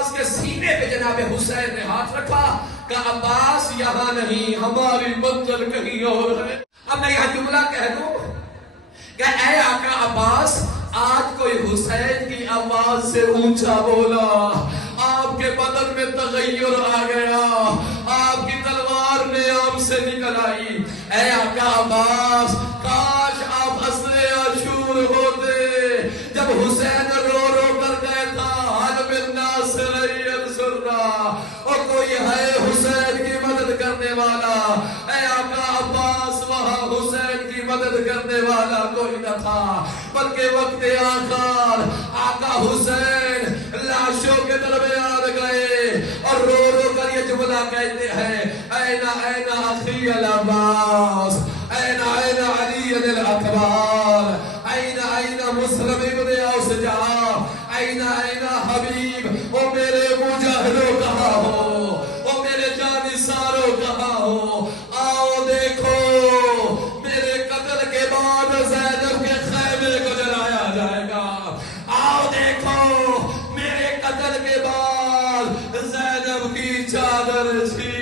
عباس کے سینے پہ جناب حسین نے ہاتھ رکھا کہ عباس یہاں نہیں، ہماری منزل کہیں اور ہے۔ اب میں یہاں جملہ کہہ دوں کہ اے آقا عباس، آج کوئی حسین کی آواز سے اونچا بولا، آپ کے بدن میں تغیر آ گیا، آپ کی تلوار نے آپ سے نکل آئی۔ اے آقا عباس، کاش آپ حسن عاشور ہوتے جب حسین رو رو کر گئے تھا حل من ناصر ینصرنا، اور کوئی ہے حسین کی مدد کرنے والا۔ اے آقا عباس، وہاں حسین کی مدد کرنے والا کوئی نہ تھا، بلکہ وقت آخر آقا حسین لاشوں کے درمیان گئے اور رو رو کر یہ جملہ کہتے ہیں، این این اخی العباس، این این علی الاکبر، این این مسلم ابن اوسجا، این این حبیب، او میرے مجاہدوں کہاں ہو، او میرے جانثاروں کہاں ہو، آؤ دیکھو میرے قتل کے بعد زینب کے خیمے کو جلایا جائے گا، آؤ دیکھو میرے قتل کے بعد زینب کی چادر چھین